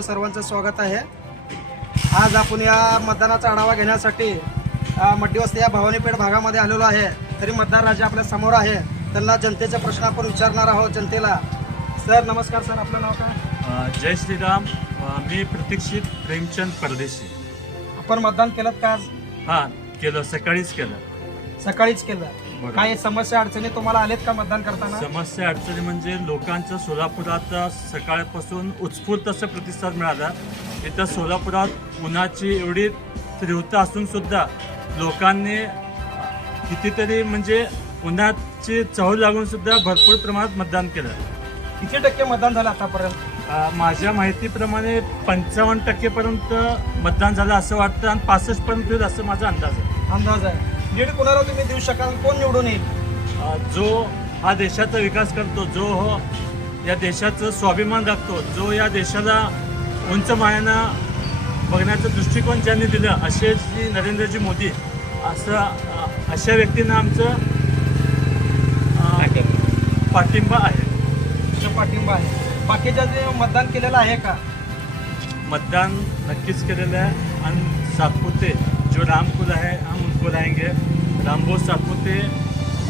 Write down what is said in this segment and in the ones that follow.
आपलं सर्वांचं स्वागत आहे. आज आपण या मतदानाचा आढावा घेण्यासाठी मड्डीवस्ती या भवानीपेठ भागामध्ये आलेलो आहे. तरी मतदार राजा आपल्यासमोर आहे. त्यांना जनतेचे प्रश्न आपण विचारणार आहोत जनतेला. सर नमस्कार सर आपलं नाव काय? जय श्रीराम. मी प्रतीक्षित प्रेमचंद परदेशी. आपण मतदान केलं का आज? हां केलं. सकाळीच केलं. सकाळीच केलं. काही समस्या अडचणी तुम्हाला आलेत का मतदान करताना? समस्या अडचणी म्हणजे लोकांचं सोलापुरात सकाळपासून उत्स्फूर्त असं प्रतिसाद मिळाला. इथं सोलापुरात उन्हाची एवढी तीव्रता असून सुद्धा लोकांनी कितीतरी म्हणजे उन्हाची चव लागून सुद्धा भरपूर प्रमाणात मतदान केलं. किती टक्के मतदान झालं आतापर्यंत? माझ्या माहितीप्रमाणे पंचावन्न टक्केपर्यंत मतदान झालं असं वाटतं आणि पासष्ट पर्यंत होईल असं माझा अंदाज आहे. अंदाज आहे. लीड कोणाला तुम्ही देऊ शकाल? कोण निवडून येईल? जो हा देशाचा विकास करतो जो हो या देशाचं स्वाभिमान राखतो जो या देशाला उंच मायानं बघण्याचा दृष्टिकोन ज्यांनी दिलं असे श्री नरेंद्रजी मोदी असं अशा व्यक्तींना आमचं पाठिंबा आहे. पाठिंबा आहे. बाकीच्या जे मतदान केलेलं आहे का? मतदान नक्कीच केलेलं आहे. आणि सातपुते जो रामकुल आहे लाएंगे रामभाऊ सातपुते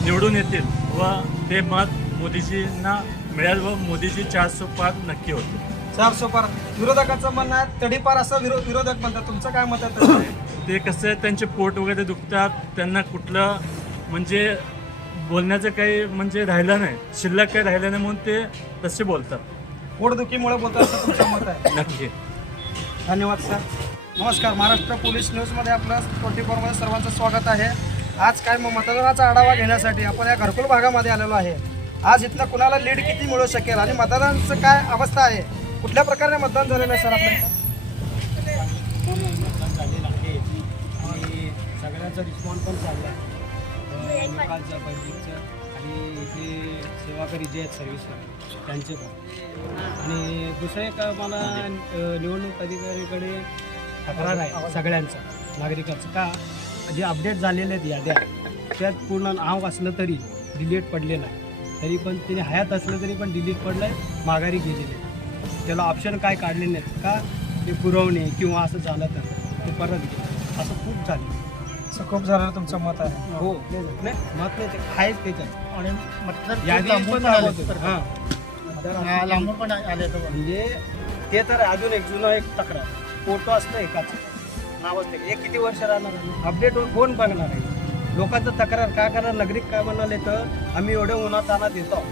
निवडून येतील व ते मत मोदीजींना मिळेल व मोदीजी चारशे पार नक्की होतील. चार सोपार विरोधकाचं म्हणणं आहे तडीपार असं विरो विरोधक म्हणतात. तुमचं काय मत आहे? ते कसं आहे त्यांचे पोट वगैरे दुखतात त्यांना कुठलं म्हणजे बोलण्याचं काही म्हणजे राहिलं नाही. शिल्लक काही राहिलं नाही म्हणून ते तसे बोलतात. पोटदुखीमुळे बोलतात असं तुमचं मत आहे? नक्की. धन्यवाद सर. नमस्कार महाराष्ट्र पोलीस न्यूजमध्ये आपलं ट्वेंटी फोरमध्ये सर्वांचं स्वागत आहे. आज काय मग मतदानाचा आढावा घेण्यासाठी आपण या घरकुल भागामध्ये आलेलो आहे. आज इथनं कुणाला लीड किती मिळू शकेल आणि मतदानाचं काय अवस्था आहे? कुठल्या प्रकारे मतदान झालेलं आहे सर आपल्या इथं? मतदान झालेलं आहे आणि सगळ्यांचा रिस्पॉन्स पण चालला आहे. लोकांचं आणि इथे सेवाकरी जे आहेत सर्व्हिस त्यांचे पण. आणि दुसरं एक मला निवडणूक अधिकारीकडे तक्रार आहे सगळ्यांचं नागरिकाचं. का जे अपडेट झालेले आहेत याद्या त्यात पूर्ण नाव असलं तरी डिलीट पडलेलं आहे तरी पण तिने हयात असलं तरी पण डिलीट पडलं आहे माघारी गेलेले आहे. त्याला ऑप्शन काय काढले नाहीत? का ते पुरवणे किंवा असं झालं तर? ते परत घे. असं खूप झालं. असं खूप झालं तुमचं मत आहे. हो. नाही मत नाही ते आहेच त्याच्यात. आणि मतदार यादी पण. हां. लांबून पण आले तर म्हणजे ते तर अजून एक जुनं एक तक्रार. फोटो असतं एकाच. नावच नाही हे किती वर्ष राहणार अपडेट कोण बघणार आहे? लोकांचं तक्रार काय करणार? नागरिक काय म्हणाले तर आम्ही एवढं उन्हात आणत येतो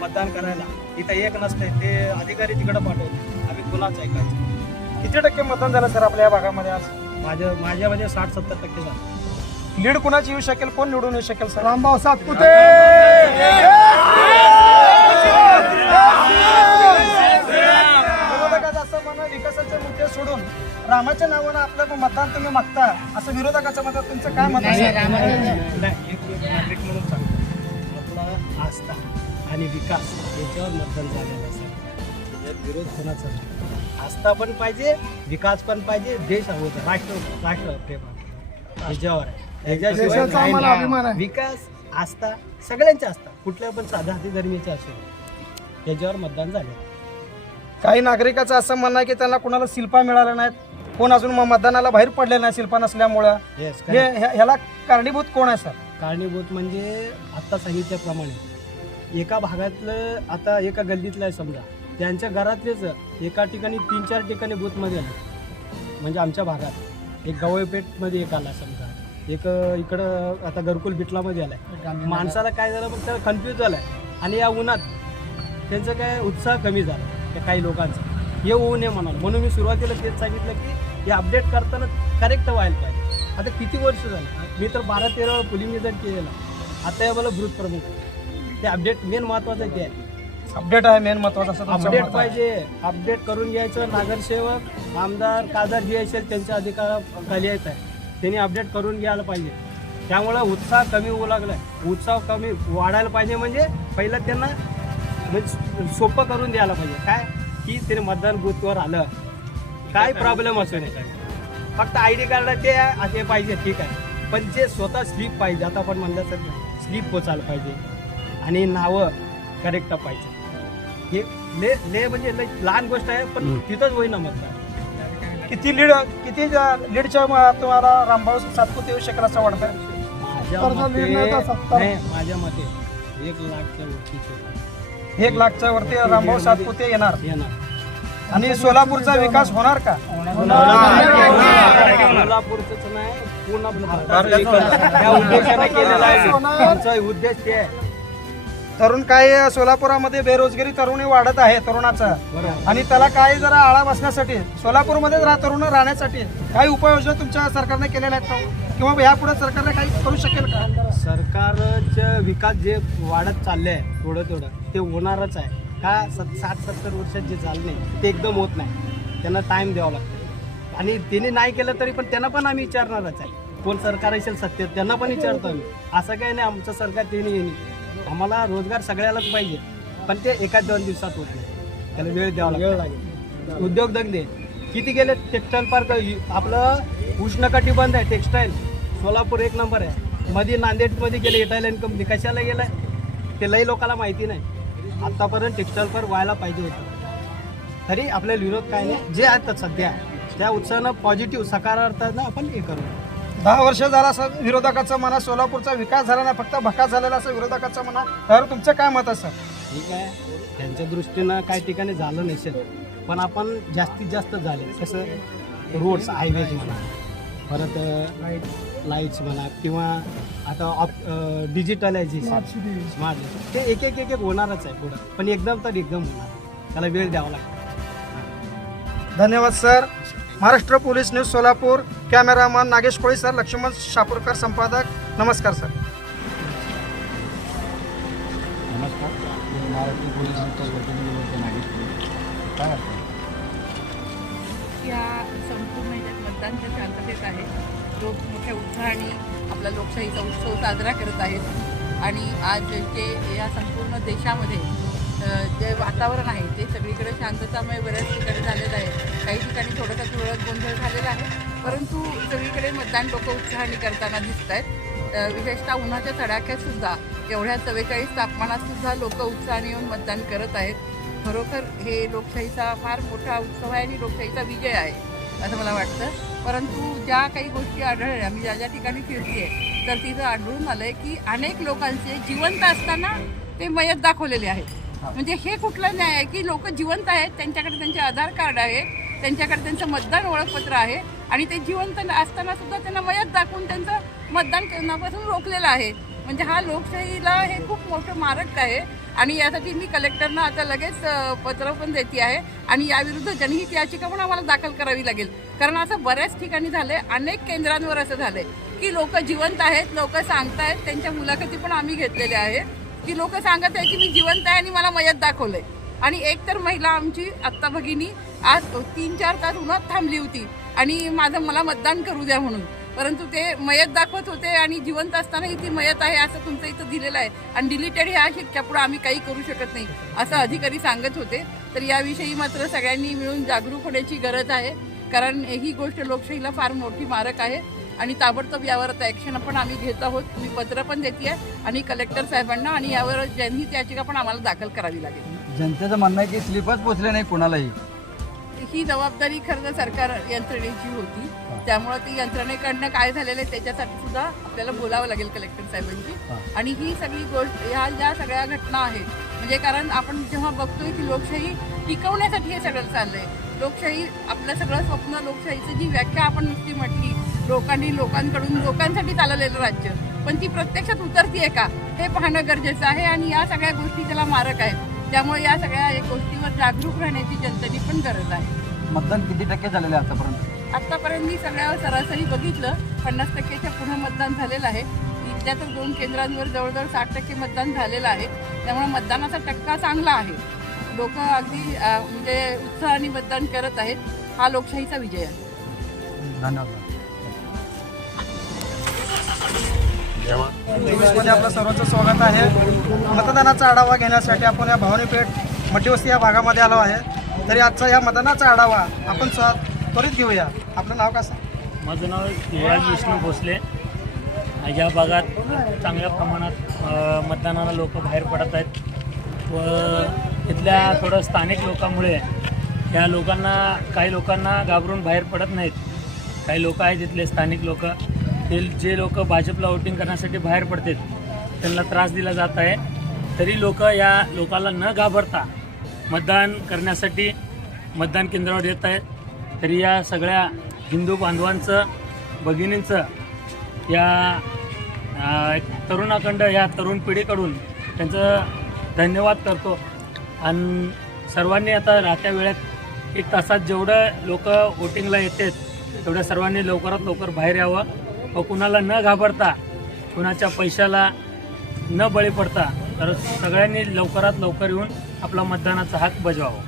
मतदान करायला. इथं एक नसतंय. ते अधिकारी तिकडे पाठवते आम्ही कुणाच ऐकायचं? किती टक्के मतदान झालं सर आपल्या या भागामध्ये आज? माझ्या माझ्यामध्ये साठ सत्तर टक्के झालं. लीड कुणाची येऊ शकेल? कोण निवडून येऊ शकेल सर? रामभाऊ सातपुते! सोडून रामाच्या नावानं आपलं मतदान तुम्ही मागता. असं विरोधकाचं मत आहे. तुमचं काय मत आहे? नाही, एक एक नागरिक म्हणून सांगतो. आपला आस्था आणि विकास याच्यावर मतदान झालेलं आहे विरोध कोणाचा. आस्था पण पाहिजे विकास पण पाहिजे देश हवं राष्ट्र राष्ट्र प्रेम ह्याच्यावर आहे. ह्याच्याशिवाय. विकास आस्था सगळ्यांची आस्था. कुठल्या पण साधा धर्मीचे असेल याच्यावर मतदान झालं. काही नागरिकाचं असं म्हणणं आहे की त्यांना कुणाला शिल्पा मिळाल्या नाहीत. कोण अजून म- मतदानाला बाहेर पडले नाही शिल्पा नसल्यामुळं. येस हे ह्या- ह्याला कारणीभूत कोण आहे सर? कारणीभूत म्हणजे आत्ता सांगितल्याप्रमाणे. एका भागातलं आता एका गल्लीतलं आहे समजा. त्यांच्या घरातलेच एका ठिकाणी तीन चार ठिकाणी बूथमध्ये आले. म्हणजे आमच्या भागात. एक गवळपेठमध्ये एक आला समजा. एक अं, इकडं आता घरकुल बिटलामध्ये आलाय. माणसाला काय झालं मग त्याला कन्फ्यूज झालाय. आणि या उन्हात त्यांचं काय उत्साह कमी झाला. त्या काही लोकांचा. हे होऊ नये म्हणाल. म्हणून मी सुरुवातीला तेच सांगितलं की हे अपडेट करताना करेक्ट व्हायला पाहिजे. आता किती वर्ष झालं? मी तर बारा तेरा पुलिंग रिझल्ट केलेला आता या मला ब्रूथ प्रमुख ते अपडेट मेन महत्वाचं ते. आहे अपडेट आहे मेन महत्वाचं असं तुमचं अपडेट मत आहे. पाहिजे. अपडेट करून घ्यायचं. नागरसेवक आमदार खासदार जे असेल त्यांच्या अधिकाराखाली येत आहे. त्यांनी अपडेट करून घ्यायला पाहिजे. त्यामुळं उत्साह कमी होऊ लागलाय. उत्साह कमी वाढायला पाहिजे म्हणजे पहिलं त्यांना म्हणजे सोपं करून द्यायला पाहिजे. काय? की त्याने मतदान बूथवर आलं. काय प्रॉब्लेम असू नये फक्त आय डी कार्ड ते असे पाहिजे ठीक आहे. पण जे स्वतः स्लीप पाहिजे आता आपण म्हणलं तर स्लीप पोचायला पाहिजे. आणि नावं करेक्ट पाहिजे हे ले ले म्हणजे लय लहान गोष्ट आहे पण तिथंच होईना मतदान किती लीड किती लीडच्या तुम्हाला रामभाऊ सातपुते येऊ शकेल असं वाटतं माझ्या मते निर्णय का? सत्ता? नाही, माझ्या मते एक लाखच्या वरतीच एक लाखच्या वरती रामभाऊ सातपुते येणार. येणार आणि सोलापूरचा विकास होणार का? सोलापूरच नाही पूर्ण केलेला आहे. आमचा उद्देश ते आहे. तरुण काय सोलापुरामध्ये बेरोजगारी तरुणी वाढत आहे तरुणाचा. आणि त्याला काही जरा आळा बसण्यासाठी सोलापूरमध्ये जरा तरुण राहण्यासाठी काही उपाययोजना तुमच्या सरकारने केलेल्या आहेत का? किंवा यापुढे सरकारने काही करू शकेल का? सरकारचं विकास जे वाढत चालले आहे थोडं थोडं ते होणारच आहे. का सत साठ सत्तर वर्षात जे झालं नाही ते एकदम होत नाही. त्यांना टाईम द्यावा लागतो. आणि त्यांनी नाही केलं तरी पण त्यांना पण आम्ही विचारणारच आहे. कोण सरकार असेल सत्तेत त्यांना पण विचारतो आम्ही. असं काही नाही आमचं सरकार ते नाही येणे आम्हाला रोजगार सगळ्यालाच पाहिजे. पण ते एका दोन दिवसात होत. नाही त्याला वेळ द्यावा वेळ लागेल. उद्योगधंदे किती गेले? टेक्स्टाईल पार्क आपलं उष्णकटिबंध आहे टेक्स्टाईल सोलापूर एक नंबर आहे. मध्ये नांदेडमध्ये गेले इटालियन कंपनी कशाला गेलाय? ते लई लोकांना माहिती नाही. आतापर्यंत टेक्स्टाईल पार्क व्हायला पाहिजे होतं. तरी आपल्याला विरोध काय नाही. जे आहेत सध्या त्या उत्साहानं पॉझिटिव्ह सकारार्थानं आपण हे करू. दहा वर्ष झाला असं विरोधकाचं म्हणा सोलापूरचा विकास झाला नाही फक्त भकास झालेला असं विरोधकाचं म्हणा त्यावर तुमचं काय मत असं? ठीक आहे. त्यांच्या दृष्टीनं काही ठिकाणी झालं नसेल पण आपण जास्तीत जास्त झाले. कसं? रोड्स हायवेज म्हणा. परत लाईट्स म्हणा किंवा आता ऑप डिजिटलायझेशन स्मार्ट ते एक एक एक एक होणारच आहे पुढं. पण एकदम तर एकदम होणार. त्याला वेळ द्यावा लागतो. धन्यवाद sir. Maharashtra police news Solapur. Cameraman Nagesh Koli sir Laxman Shapurkar संपादक. नमस्कार सर. नमस्कार. मी महाराष्ट्र पोलीस संस्थेबद्दल बोलतो नागेश कोळी. काय अडचण? या संपूर्ण ह्याच्यात मतदानच्या शांततेत आहे लोक मोठ्या उत्साहाने आपला लोकशाहीचा उत्सव साजरा करत आहेत. आणि आज जे या संपूर्ण देशामध्ये जे वातावरण आहे ते सगळीकडे शांततामय बऱ्याच ठिकाणी झालेलं आहे. काही ठिकाणी थोडासा तुरळक गोंधळ झालेला आहे. परंतु सगळीकडे मतदान लोक उत्साहाने करताना दिसत आहेत विशेषतः उन्हाच्या तडाख्यातसुद्धा एवढ्या चव्वेचाळीस तापमानातसुद्धा लोक उत्साहाने येऊन मतदान करत आहेत. खरोखर हे लोकशाहीचा फार मोठा उत्सव आहे आणि लोकशाहीचा विजय आहे असं मला वाटतं. परंतु ज्या काही गोष्टी आढळल्या मी ज्या ज्या ठिकाणी फिरते तर तिथं आढळून आलं आहे की अनेक लोकांचे जिवंत असताना ते मयत दाखवलेले आहेत. म्हणजे हे कुठलं न्याय आहे की लोक जिवंत आहेत त्यांच्याकडे त्यांचे आधार कार्ड आहे त्यांच्याकडे त्यांचं मतदान ओळखपत्र आहे आणि ते जिवंत असताना सुद्धा त्यांना मयत दाखवून त्यांचं मतदान करण्यापासून रोखलेलं आहे. म्हणजे हा लोकशाहीला हे खूप मोठं मारक आहे आणि यासाठी मी कलेक्टरना आता लगेच पत्र पण देते आहे आणि याविरुद्ध जनहित याचिका पण आम्हाला दाखल करावी लागेल. कारण असं बऱ्याच ठिकाणी झालं आहे अनेक केंद्रांवर असं झालंय की लोक जिवंत आहेत लोक सांगतायत त्यांच्या मुलाखती पण आम्ही घेतलेल्या आहेत. की लोक सांगत आहे की मी जिवंत आहे आणि मला मयत दाखवलंय. आणि एक तर महिला आमची आत्ता भगिनी आज तीन चार तास उन्हात थांबली होती. आणि माझं मला मतदान करू द्या म्हणून. परंतु ते मयत दाखवत होते आणि जिवंत असतानाही ती मयत आहे असं तुमचं इथं दिलेलं आहे. आणि डिलिटेड ह्या शिक्क्यापुढे आम्ही काही करू शकत नाही असं अधिकारी सांगत होते. तर याविषयी मात्र सगळ्यांनी मिळून जागरूक होण्याची गरज आहे. कारण ही गोष्ट लोकशाहीला फार मोठी मारक आहे. आणि ताबडतोब यावर आता ॲक्शन पण आम्ही घेत आहोत. मी पत्र पण देते आहे आणि कलेक्टर साहेबांना आणि यावर जनहित याचिका पण आम्हाला दाखल करावी लागेल. जनतेचं म्हणणं आहे की स्लिपच पोचले नाही कोणालाही. ही जबाबदारी खरं तर सरकार यंत्रणेची होती. त्यामुळे ती यंत्रणेकडनं काय झालेलं आहे त्याच्यासाठी सुद्धा आपल्याला बोलावं लागेल कलेक्टर साहेबांची आणि ही सगळी गोष्ट ह्या ज्या सगळ्या घटना आहेत म्हणजे कारण आपण जेव्हा बघतोय की लोकशाही टिकवण्यासाठी हे सगळं चाललंय. लोकशाही आपलं सगळं स्वप्न लोकशाहीची जी व्याख्या आपण नुसती म्हटली लोकांनी लोकांकडून लोकांसाठी चालवलेलं राज्य. पण ती प्रत्यक्षात उतरतीये का हे पाहणं गरजेचं आहे आणि या सगळ्या गोष्टी त्याला मारक आहेत. त्यामुळे या सगळ्या गोष्टीवर जागरूक राहण्याची जनतेची पण गरज आहे. मतदान किती टक्के झालेलं आहे आतापर्यंत? आतापर्यंत मी सगळ्या सरासरी बघितलं पन्नास टक्क्याच्या पुढे मतदान झालेलं आहे. इथल्या तर दोन केंद्रांवर जवळजवळ साठ टक्के मतदान झालेलं आहे. त्यामुळे मतदानाचा टक्का चांगला आहे. लोक अगदी म्हणजे उत्साहाने मतदान करत आहेत. हा लोकशाहीचा विजय आहे. धन्यवाद. मध्ये आपलं सर्वांचं स्वागत आहे. मतदानाचा आढावा घेण्यासाठी आपण या भवानीपेठ मटीवस्ती या भागामध्ये आलो आहे. तरी आजचा या मतदानाचा आढावा आपण स्व- त्वरित घेऊया. आपलं नाव कसं माझं नाव युवराज विष्णू भोसले. या भागात चांगल्या प्रमाणात मतदानाला लोक बाहेर पडत आहेत. व इथल्या थोडं स्थानिक लोकांमुळे या लोकांना काही लोकांना घाबरून बाहेर पडत नाहीत. काही लोक आहेत इथले स्थानिक लोक. ते जे लोक भाजपला वोटिंग करण्यासाठी बाहेर पडतात त्यांना त्रास दिला जात आहे. तरी लोक या लोकाला न घाबरता मतदान करण्यासाठी मतदान केंद्रावर येत आहेत. तरी या सगळ्या हिंदू बांधवांचं भगिनींचं या तरुणाखंड या तरुण पिढीकडून त्यांचं धन्यवाद करतो. आणि सर्वांनी आता राहत्या वेळेत एक तासात जेवढं लोक वोटिंगला येतात तेवढ्या सर्वांनी लवकरात लवकर बाहेर यावं. व कुणाला न घाबरता कुणाच्या पैशाला न बळी पडता तर सगळ्यांनी लवकरात लवकर येऊन आपला मतदानाचा हक बजावावा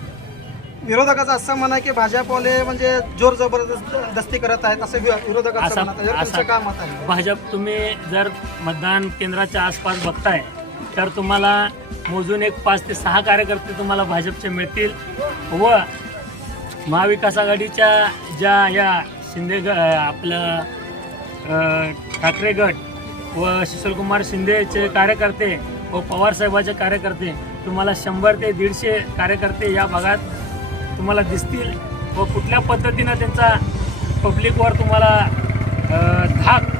विरोधकाचं असं म्हणा की भाजपवाले म्हणजे जोर जबरदस्त दस्ती करत आहेत असं विरोधकाचं म्हणत आहे. तुमचं काय मत आहे? भाजप तुम्ही जर मतदान केंद्राच्या आसपास बघताय तर तुम्हाला मोजून एक पाच ते सहा कार्यकर्ते तुम्हाला भाजपचे मिळतील व महाविकास आघाडीच्या ज्या या शिंदे ग आपलं ठाकरे गट व सुशीलकुमार शिंदेचे कार्यकर्ते व पवारसाहेबाचे कार्यकर्ते तुम्हाला शंभर ते दीडशे कार्यकर्ते या भागात तुम्हाला दिसतील व कुठल्या पद्धतीनं त्यांचा पब्लिकवर तुम्हाला धाक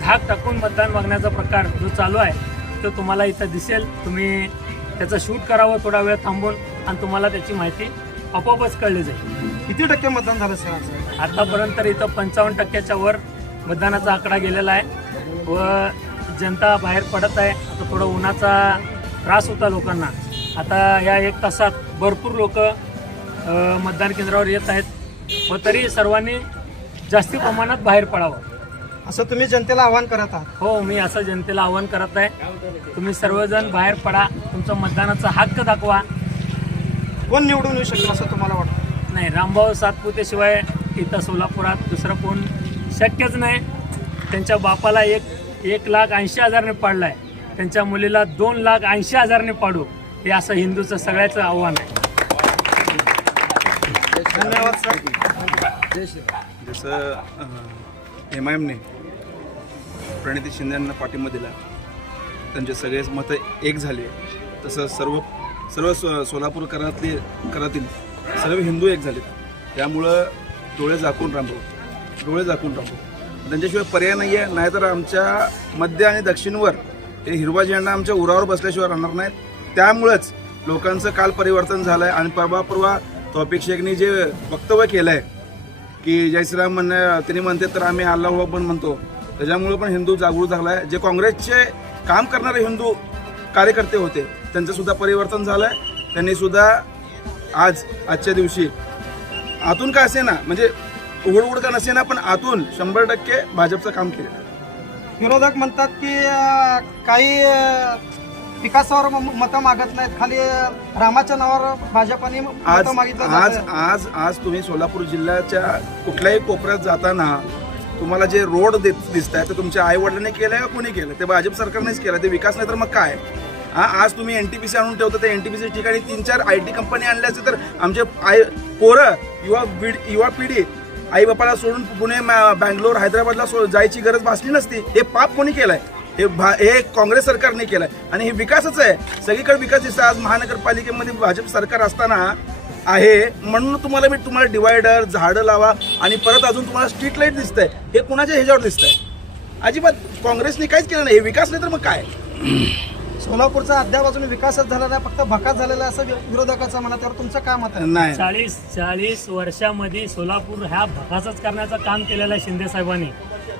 धाक टाकून मतदान मागण्याचा प्रकार जो चालू आहे तो तुम्हाला इथं दिसेल. तुम्ही त्याचं शूट करावं थोडा वेळ थांबून आणि तुम्हाला त्याची माहिती आपोआपच कळली जाईल. किती टक्के मतदान झालं सर आतापर्यंत तर इथं पंचावन्न टक्क्याच्या वर मतदानाचा आकडा गेलेला आहे व जनता बाहेर पडत आहे. आता थोडं उन्हाचा त्रास होता लोकांना. आता या एक तासात भरपूर लोक मतदान केंद्रावर येत आहेत व तरी सर्वांनी जास्ती प्रमाणात बाहेर पडावं. असं तुम्ही जनतेला आवाहन करत आहात? हो मी असं जनतेला आवाहन करत आहे. तुम्ही सर्वजण बाहेर पडा. तुमचा मतदानाचा हक्क दाखवा. कोण निवडून येऊ शकेल असं तुम्हाला वाटतं? नाही रामभाऊ सातपुतेशिवाय इथं सोलापुरात दुसरं कोण शक्यच नाही. त्यांच्या बापाला एक एक लाख ऐंशी हजारने पाडलाय. त्यांच्या मुलीला दोन लाख ऐंशी हजारने पाडू. हे असं हिंदूचं सगळ्याचं आव्हान आहे. धन्यवाद सर. जसं एम आय एमने प्रणिती शिंदे यांना पाठिंबा दिला. त्यांचे सगळे मतं एक झाले. तसं सर्व सर्व सो सोलापूर करातले करातील सर्व हिंदू एक झाले त्यामुळं डोळे झाकून रामभाऊ. डोळे झाकून टाकू. त्यांच्याशिवाय पर्याय नाही आहे नाहीतर आमच्या मध्य आणि दक्षिणवर हे हिरवा झेंडा आमच्या उरावर बसल्याशिवाय राहणार नाहीत. त्यामुळंच लोकांचं काल परिवर्तन झालं आहे आणि परवा परवा तौफिक शेखनी जे वक्तव्य केलं आहे की जय श्रीराम म्हणणे त्यांनी म्हणते तर आम्ही अल्लाह पण म्हणतो. त्याच्यामुळे पण हिंदू जागृत झाला आहे जे काँग्रेसचे काम करणारे हिंदू कार्यकर्ते होते त्यांचंसुद्धा परिवर्तन झालं आहे त्यांनीसुद्धा आज आजच्या दिवशी आतून का असे ना म्हणजे उघड उघड का नसे ना पण आतून शंभर टक्के भाजपचं काम केलं विरोधक म्हणतात की अं, काही अं, विकासावर म- मतं मागत नाहीत. खाली अं, रामाच्या नावावर भाजपाने आज मतं मागितलं आज. आज आज तुम्ही सोलापूर जिल्ह्याच्या कुठल्याही कोपऱ्यात जाताना तुम्हाला जे रोड दिसत आहे ते तुमच्या आई वडिलांनी केलंय का कोणी केलं ते भाजप सरकारनेच केलं ते विकास नाही तर मग काय? हा आज तुम्ही एनटीपीसी आणून ठेवता ते एनटीपीसी ठिकाणी तीन चार आय टी कंपनी आणल्या असते तर आमचे आय पोरं युवा पिढ- युवा पिढी आई बापाला सोडून पुणे बँगलोर हैदराबादला सो जायची गरज भासली नसती. हे पाप कोणी केलंय? हे भा हे काँग्रेस सरकारने केलंय. आणि हे विकासच आहे. सगळीकडे विकास दिसतो आज महानगरपालिकेमध्ये भाजप सरकार असताना आहे. म्हणून तुम्हाला मी तुम्हाला डिवायडर झाडं लावा आणि परत अजून तुम्हाला स्ट्रीट लाइट दिसतंय. हे कुणाच्या ह्याच्यावर दिसतंय? अजिबात काँग्रेसने काहीच केलं नाही. हे विकास नाही तर मग काय? सोलापूरचा अद्याप अजून विकासच झाला नाही फक्त भकास झालेला असं विरोधकाचं म्हणा त्यावर तुमचं काय मत आहे? नाही. चाळीस चाळीस वर्षामध्ये सोलापूर ह्या भकासच करण्याचं काम केलेलं आहे शिंदे साहेबांनी.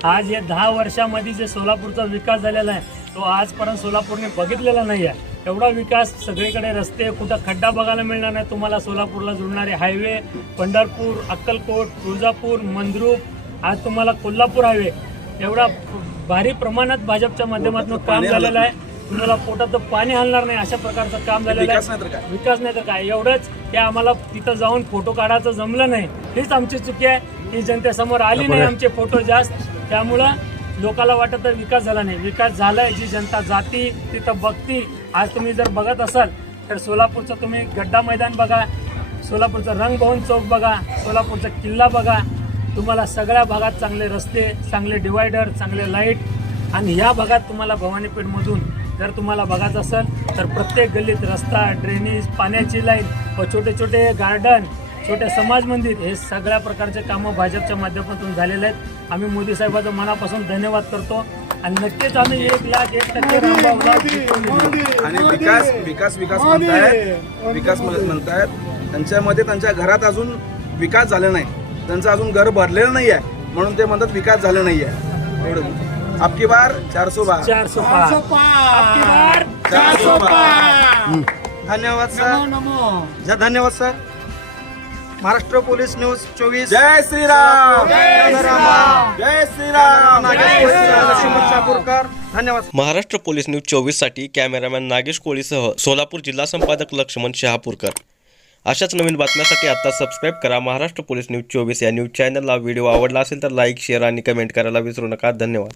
आज या दहा वर्षामध्ये जे सोलापूरचा विकास झालेला आहे तो आजपर्यंत सोलापूरने बघितलेला नाही आहे. एवढा विकास सगळीकडे रस्ते कुठं खड्डा बघायला मिळणार नाही तुम्हाला सोलापूरला जोडणारे हायवे पंढरपूर अक्कलकोट तुळजापूर मंद्रुप आज तुम्हाला कोल्हापूर हायवे. एवढा भारी प्रमाणात भाजपच्या माध्यमातून काम झालेलं आहे. तुम्हाला पोटात पाणी हलणार नाही अशा प्रकारचं काम झालेलं विकास आहे नाही तर काय? विकास नाही तर काय? एवढंच की आम्हाला तिथं जाऊन फोटो काढायचं जमलं नाही. हीच आमची चुकी आहे. ही जनतेसमोर आली नाही आमचे फोटो जास्त. त्यामुळं लोकाला वाटत तर विकास झाला नाही. विकास झालाय. जी जनता जाती तिथं बघती. आज तुम्ही जर बघत असाल तर सोलापूरचं तुम्ही गड्डा मैदान बघा. सोलापूरचं रंगभवन चौक बघा. सोलापूरचा किल्ला बघा. तुम्हाला सगळ्या भागात चांगले रस्ते चांगले डिवायडर चांगले लाइट आणि ह्या भागात तुम्हाला भवानीपेठमधून जर तुम्हाला बघायचं असेल तर प्रत्येक गल्लीत रस्ता ड्रेनेज पाण्याची लाईन व छोटे छोटे गार्डन छोटे समाज मंदिर हे सगळ्या प्रकारचे कामं भाजपच्या माध्यमातून झालेले आहेत. आम्ही मोदी साहेबांचं मनापासून धन्यवाद करतो. आणि नक्कीच आम्ही एक लाख एक टक्के. आणि विकास विकास विकास म्हणतायत विकास म्हण- म्हणतायत. त्यांच्यामध्ये त्यांच्या घरात अजून विकास झाला नाही. त्यांचं अजून घर भरलेलं नाही आहे म्हणून ते म्हणतात विकास झाला नाही आहे एवढं. आपकी बार चारसो बार। चारशे पाच आपकी बार चारसो बार धन्यवाद सर। जय धन्यवाद सर। महाराष्ट्र पोलीस न्यूज चोवीस। जय श्रीराम। जय श्रीराम. कोळी, लक्ष्मण शापूरकर धन्यवाद महाराष्ट्र पोलीस न्यूज चोवीससाठी कॅमेरामॅन नागेश कोळीसह सोलापूर जिल्हा संपादक लक्ष्मण शहापूरकर. अशाच नवीन बातम्यासाठी आता सबस्क्राईब करा महाराष्ट्र पोलीस न्यूज चोवीस या न्यूज चॅनलला व्हिडिओ आवडला असेल तर लाईक शेअर आणि कमेंट करायला विसरू नका. धन्यवाद.